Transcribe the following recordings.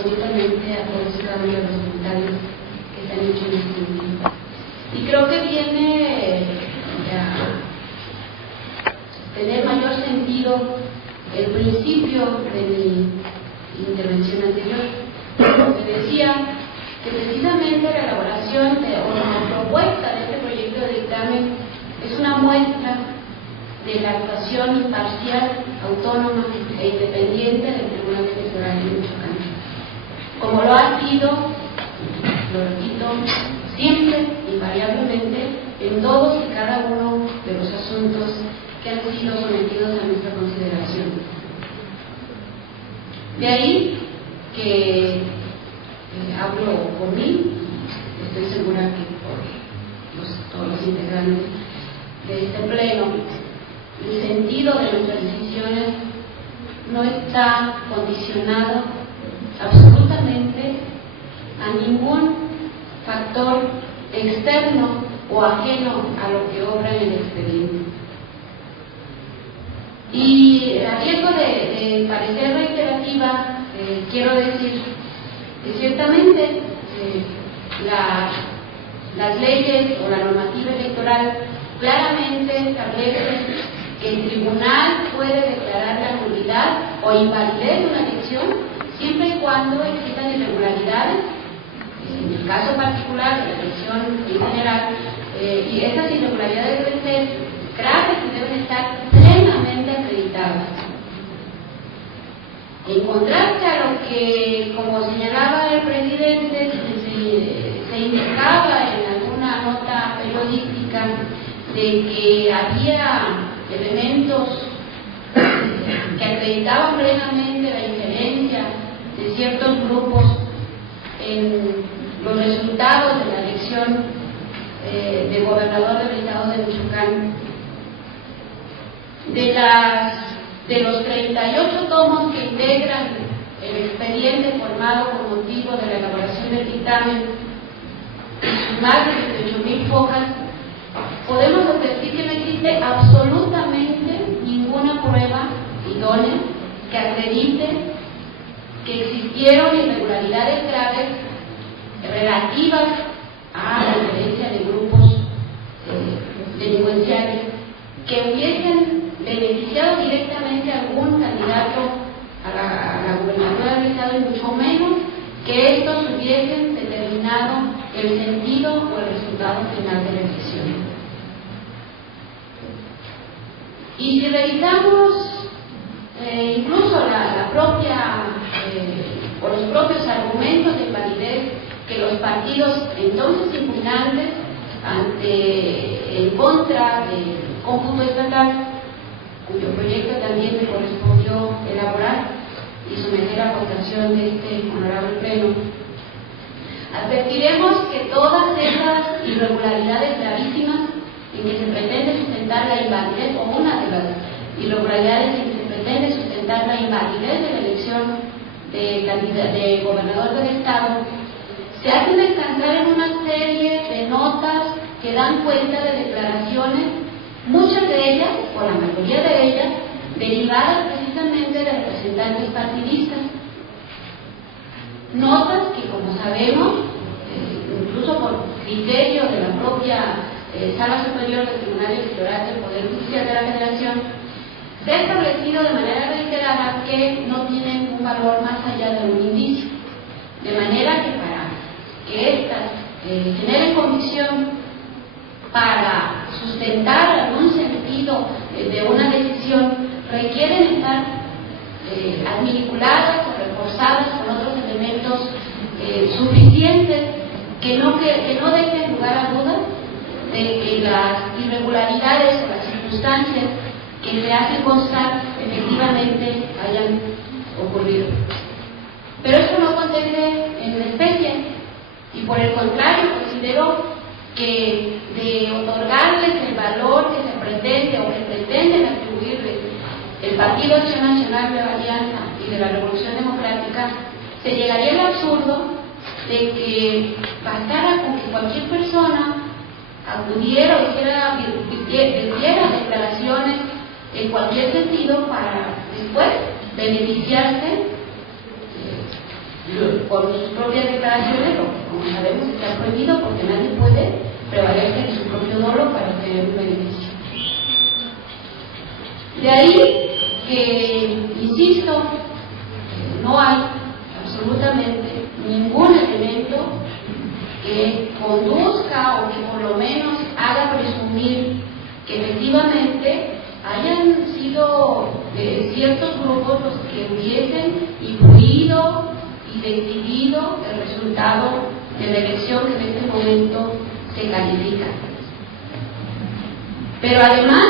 absolutamente a todos y cada uno de los comentarios que se han hecho en este sentido. Y creo que viene a tener mayor sentido el principio de mi intervención anterior, que decía que precisamente la elaboración o la propuesta de este proyecto de dictamen es una muestra de la actuación imparcial, autónoma e independiente del Tribunal Electoral de Michoacán, como lo ha sido, lo repito, siempre, invariablemente, en todos y cada uno de los asuntos que han sido sometidos a nuestra consideración. De ahí que hablo por mí, estoy segura que por todos los integrantes de este pleno, el sentido de nuestras decisiones no está condicionado absolutamente a ningún factor externo o ajeno a lo que obra en el expediente. Y a riesgo de parecer reiterativa, quiero decir que ciertamente las leyes o la normativa electoral claramente establece que el tribunal puede declarar la nulidad o invalidez de una elección siempre y cuando existan irregularidades, en el caso particular de la elección en general, y estas irregularidades deben ser graves y deben estar plenamente acreditadas. En contraste a lo que, como señalaba el presidente, se indicaba en alguna nota periodística de que había elementos que acreditaban plenamente la injerencia de ciertos grupos en los resultados de la elección de gobernador del estado de Michoacán. De los 38 tomos que integran el expediente formado con motivo de la elaboración del dictamen, sus más de 18,000 hojas, podemos advertir que no existe absolutamente ninguna prueba idónea que acredite que existieron irregularidades graves relativas a la injerencia de grupos delincuenciales que hubiesen beneficiado directamente a algún candidato a la gubernatura del estado, y mucho menos que estos hubiesen determinado el sentido o el resultado final de la elección. Y si revisamos incluso la propia o los propios argumentos de validez que los partidos entonces impugnantes en contra del cómputo estatal, cuyo proyecto también me correspondió elaborar y someter a votación de este honorable pleno, advertiremos que todas esas irregularidades gravísimas en que se pretende sustentar la invalidez, o una de las irregularidades en que se pretende sustentar la invalidez de la elección de gobernador del estado, se hacen descansar en una serie de notas que dan cuenta de declaraciones, muchas de ellas, o la mayoría de ellas, derivadas precisamente de representantes partidistas. Notas que, como sabemos, incluso por criterio de la propia Sala Superior del Tribunal Electoral del Poder Judicial de la Federación, se ha establecido de manera reiterada que no tienen un valor más allá de un indicio, de manera que para que éstas generen convicción para sustentar algún sentido de una decisión, requieren estar adminiculadas o reforzadas con otros elementos suficientes que no dejen lugar a dudas de que las irregularidades o las circunstancias que se hacen constar efectivamente hayan ocurrido. Pero eso no acontece en la especie, y por el contrario considero que de otorgarles el valor que se pretende o que pretenden atribuirles el Partido Acción Nacional de la Alianza y de la Revolución Democrática, se llegaría al absurdo de que bastara con que cualquier persona acudiera o hiciera declaraciones en cualquier sentido para después beneficiarse por sus propias declaraciones, lo que como sabemos está prohibido porque nadie puede prevalecer en su propio dolo para obtener un beneficio. De ahí que, insisto, no hay absolutamente ningún elemento que conduzca o que por lo menos haga presumir que efectivamente hayan sido ciertos grupos los que hubiesen influido y decidido el resultado de la elección que en este momento se califica. Pero además,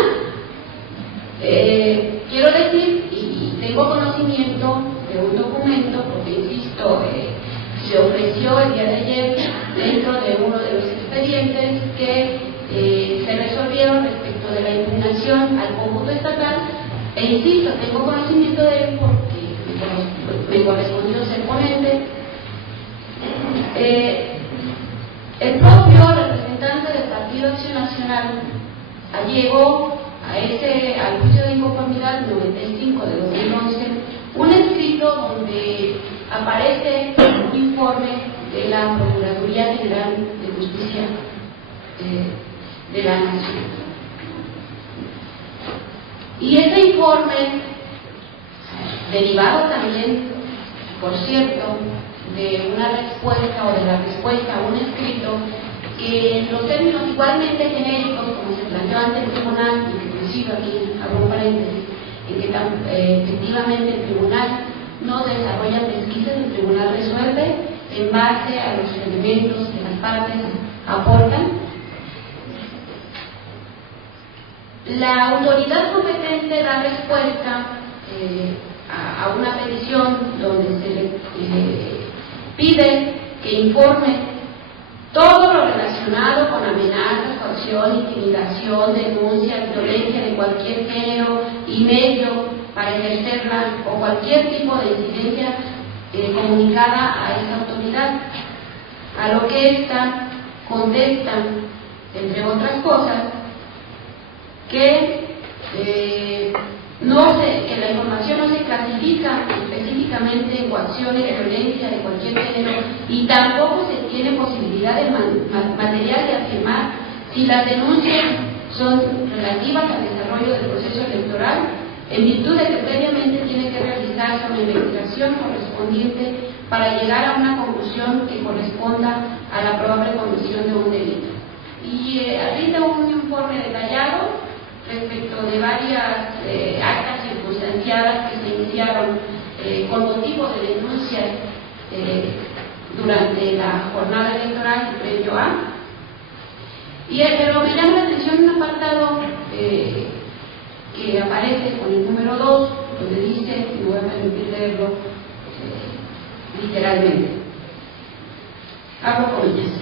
quiero decir, y tengo conocimiento de un documento, porque insisto, se ofreció el día de ayer dentro de uno de los expedientes que se resolvieron respecto de la impugnación al cómputo estatal, e insisto, tengo conocimiento de él porque me correspondió ser ponente. El propio representante del Partido Acción Nacional llegó al juicio de inconformidad 95 de 2011 un escrito donde aparece un informe de la Procuraduría General de Justicia de la Nación. Y ese informe, derivado también, por cierto, de una respuesta o de la respuesta a un escrito que en los términos igualmente genéricos como se planteó ante el tribunal, y que inclusive aquí hago un paréntesis, en que efectivamente el tribunal no desarrolla pesquisas, el tribunal resuelve en base a los elementos que las partes aportan. La autoridad competente da respuesta a una petición donde se le pide que informe todo lo relacionado con amenazas, coacción, intimidación, denuncia, violencia de cualquier género y medio para ejercerla o cualquier tipo de incidencia comunicada a esa autoridad. A lo que ésta contesta, entre otras cosas, que la información no se clasifica específicamente en coacciones de violencia de cualquier género y tampoco se tiene posibilidad de material de afirmar si las denuncias son relativas al desarrollo del proceso electoral, en virtud de que previamente tiene que realizarse una investigación correspondiente para llegar a una conclusión que corresponda a la probable comisión de un delito. Y rinde un informe detallado respecto de varias actas circunstanciadas que se iniciaron con motivo de denuncias durante la jornada electoral y previo a. Pero me llama la atención un apartado que aparece con el número 2, donde dice, y me voy a permitir leerlo literalmente, abro comillas,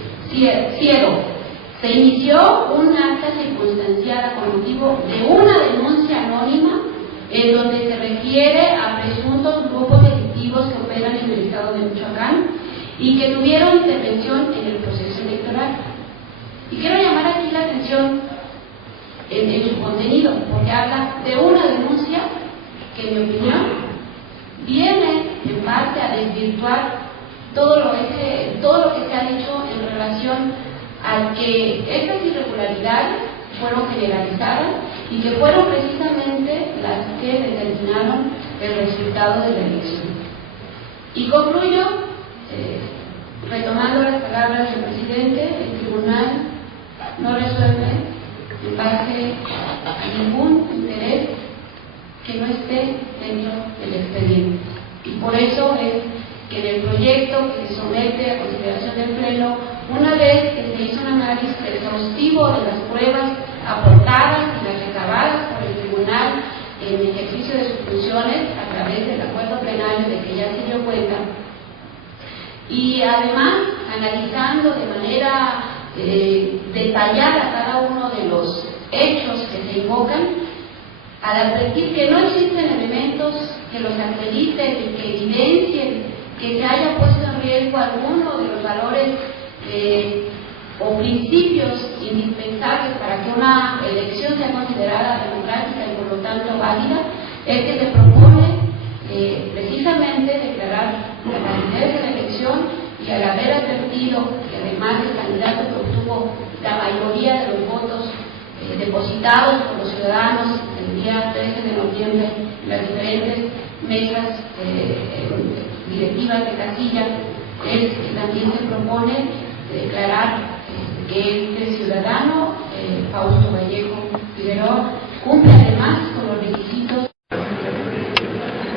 ciego. Se inició una acta circunstanciada con motivo de una denuncia anónima en donde se refiere a presuntos grupos delictivos que operan en el estado de Michoacán y que tuvieron intervención en el proceso electoral. Y quiero llamar aquí la atención en su contenido, porque habla de una denuncia que, en mi opinión, viene en parte a desvirtuar todo lo que se ha dicho en relación a que estas irregularidades fueron generalizadas y que fueron precisamente las que determinaron el resultado de la elección. Y concluyo retomando las palabras del presidente: el tribunal no resuelve en base a ningún interés que no esté dentro del expediente. Y por eso es que en el proyecto que se somete a consideración del Pleno, una vez que se hizo un análisis exhaustivo de las pruebas aportadas y las recabadas por el tribunal en ejercicio de sus funciones a través del acuerdo plenario de que ya se dio cuenta, y además analizando de manera detallada cada uno de los hechos que se invocan, al advertir que no existen elementos que los acrediten y que evidencien que se haya puesto en riesgo alguno de los valores o principios indispensables para que una elección sea considerada democrática y por lo tanto válida, es que se propone precisamente declarar la validez de la y al haber advertido que además el candidato que obtuvo la mayoría de los votos depositados por los ciudadanos el día 13 de noviembre en las diferentes mesas directivas de casilla, también se propone declarar que este ciudadano, Fausto Vallejo Figueroa, cumple además con los requisitos.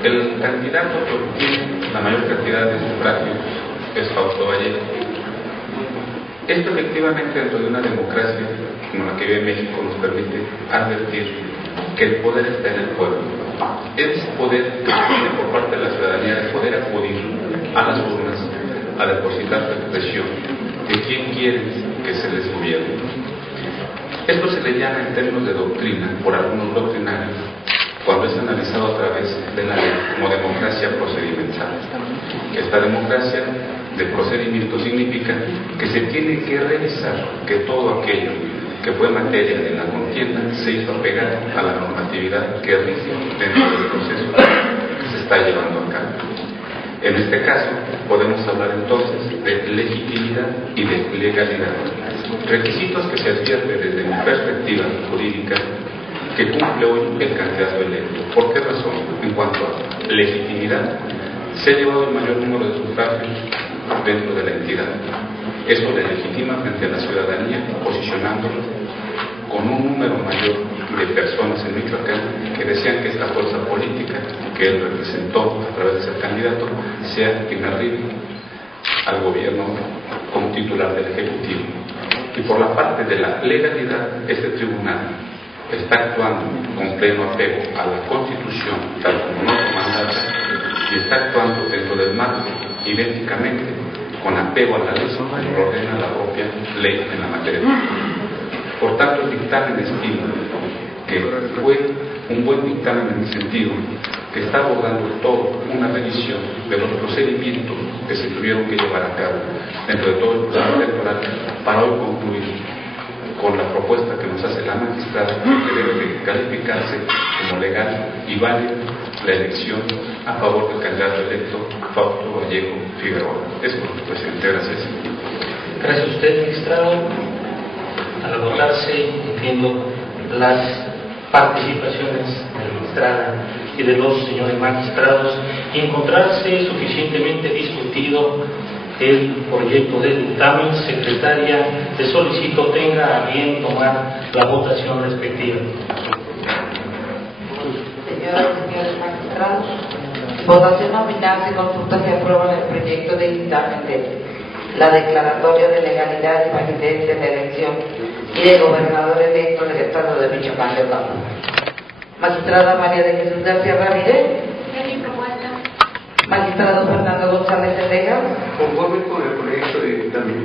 El candidato que obtiene la mayor cantidad de sufragios es Fausto Vallejo. Esto efectivamente dentro de una democracia como la que vive México nos permite advertir que el poder está en el pueblo. Ese poder que tiene por parte de la ciudadanía de poder acudir a las urnas a depositar su expresión de quién quiere que se les gobierne. Esto se le llama en términos de doctrina, por algunos doctrinarios, cuando es analizado a través de la ley como democracia procedimental. Esta democracia de procedimiento significa que se tiene que revisar que todo aquello que fue materia de la contienda se hizo apegar a la normatividad que rige dentro del proceso que se está llevando a cabo. En este caso, podemos hablar entonces de legitimidad y de legalidad, requisitos que se advierte desde mi perspectiva jurídica que cumple hoy el candidato electo. ¿Por qué razón? En cuanto a legitimidad, se ha llevado el mayor número de sufragios dentro de la entidad. Eso le legitima frente a la ciudadanía, posicionándolo con un número mayor de personas en Michoacán que desean que esta fuerza política que él representó a través de ser candidato sea quien arribe al gobierno como titular del Ejecutivo. Y por la parte de la legalidad, este tribunal está actuando con pleno apego a la Constitución, tal como nos mandata, y está actuando dentro del marco idénticamente con apego a la ley que lo ordena la propia ley en la materia. Por tanto, el dictamen estima que fue un buen dictamen en el sentido que está abordando todo una revisión de los procedimientos que se tuvieron que llevar a cabo dentro de todo el proceso electoral para hoy concluir con la propuesta que nos hace la magistrada que debe de calificarse como legal y válida la elección a favor del candidato electo Fausto Vallejo Figueroa. Eso es lo presidente. Gracias. Gracias a usted, magistrado. Al agotarse, entiendo, las participaciones de la magistrada y de los señores magistrados y encontrarse suficientemente discutido el proyecto de dictamen, secretaria, te solicito tenga a bien tomar la votación respectiva. Señoras y señores magistrados, votación nominal se consulta si aprueban el proyecto de dictamen de la declaratoria de legalidad y validez de la elección y de gobernador electo del estado de Michoacán de Ocampo. Magistrada María de Jesús García Ramírez. ¿Qué mi propuesta? Magistrado Fernando González de Vega. Conforme con el proyecto de dictamen.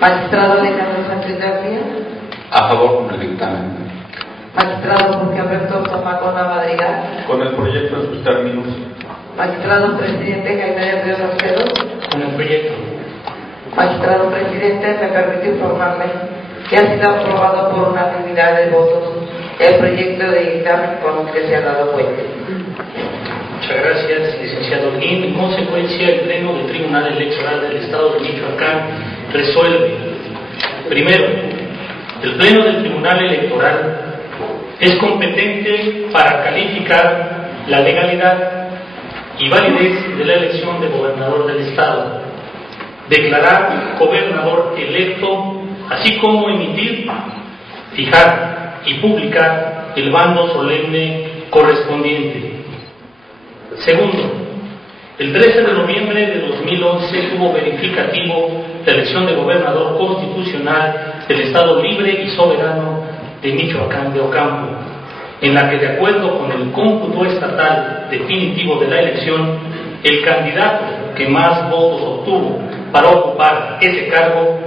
Magistrado Alejandro Sánchez García. A favor con el dictamen. Magistrado Jorge Alberto Zamacona Madrigal. Con el proyecto en sus términos. Magistrado Presidente Jaime de Ríos Acedo. Con el proyecto. Magistrado Presidente, me permite informarle que ha sido aprobado por unanimidad de votos el proyecto de dictamen con el que se ha dado cuenta. Muchas gracias, licenciado. En consecuencia, el Pleno del Tribunal Electoral del Estado de Michoacán resuelve: primero, el Pleno del Tribunal Electoral es competente para calificar la legalidad y validez de la elección de gobernador del Estado, declarar gobernador electo, así como emitir, fijar y publicar el bando solemne correspondiente. Segundo, el 13 de noviembre de 2011 hubo verificativo la elección de gobernador constitucional del Estado libre y soberano de Michoacán de Ocampo, en la que, de acuerdo con el cómputo estatal definitivo de la elección, el candidato que más votos obtuvo para ocupar ese cargo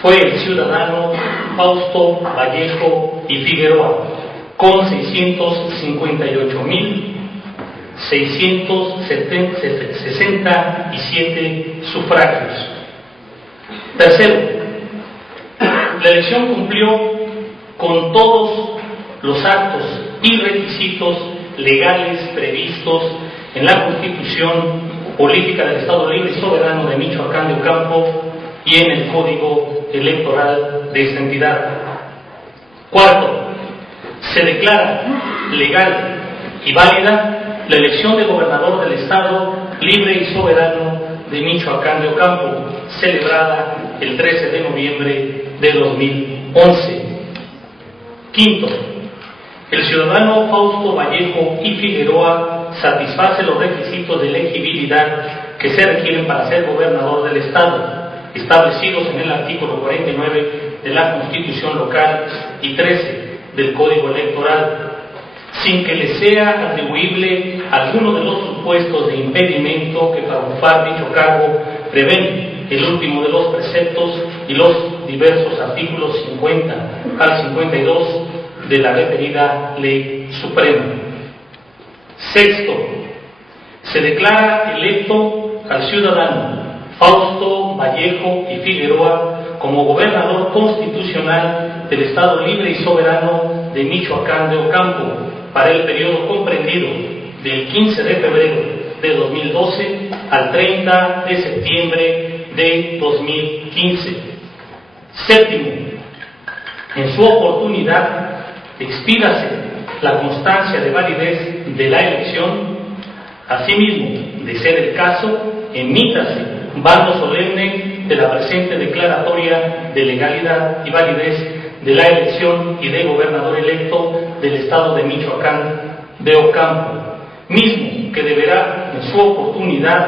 fue el ciudadano Fausto Vallejo y Figueroa, con 650.667 sufragios. Tercero, la elección cumplió con todos los actos y requisitos legales previstos en la Constitución Política del Estado Libre y Soberano de Michoacán de Ocampo y en el Código Electoral de esta entidad. Cuarto, se declara legal y válida la elección de gobernador del Estado Libre y Soberano de Michoacán de Ocampo, celebrada el 13 de noviembre de 2011. Quinto, el ciudadano Fausto Vallejo y Figueroa satisface los requisitos de elegibilidad que se requieren para ser gobernador del Estado, establecidos en el artículo 49 de la Constitución local y 13 del Código Electoral, sin que le sea atribuible alguno de los supuestos de impedimento que para ocupar dicho cargo prevén el último de los preceptos y los diversos artículos 50 al 52 de la referida Ley Suprema. Sexto, se declara electo al ciudadano Fausto Vallejo y Figueroa como gobernador constitucional del Estado Libre y Soberano de Michoacán de Ocampo para el periodo comprendido del 15 de febrero de 2012 al 30 de septiembre de 2015. Séptimo, en su oportunidad expírase la constancia de validez de la elección. Asimismo, de ser el caso, emítase bando solemne de la presente declaratoria de legalidad y validez de la elección y de gobernador electo del Estado de Michoacán de Ocampo, mismo que deberá en su oportunidad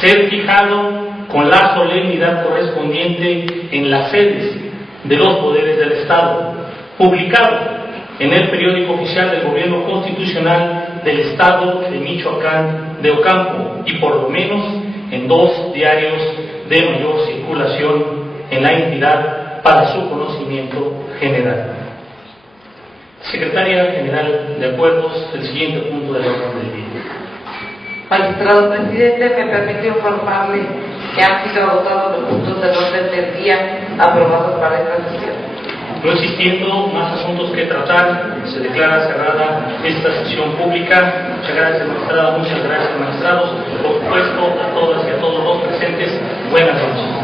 ser fijado con la solemnidad correspondiente en las sedes de los poderes del Estado, publicado en el periódico oficial del Gobierno Constitucional del Estado de Michoacán de Ocampo y por lo menos en 2 diarios de mayor circulación en la entidad para su conocimiento general. Secretaria General de Acuerdos, el siguiente punto del orden del día. Magistrado Presidente, me permite informarle que han sido agotados los puntos del orden del día aprobados para esta sesión. No existiendo más asuntos que tratar, se declara cerrada esta sesión pública. Muchas gracias, magistrada. Muchas gracias, magistrados. Por supuesto, a todas y a todos los presentes, buenas noches.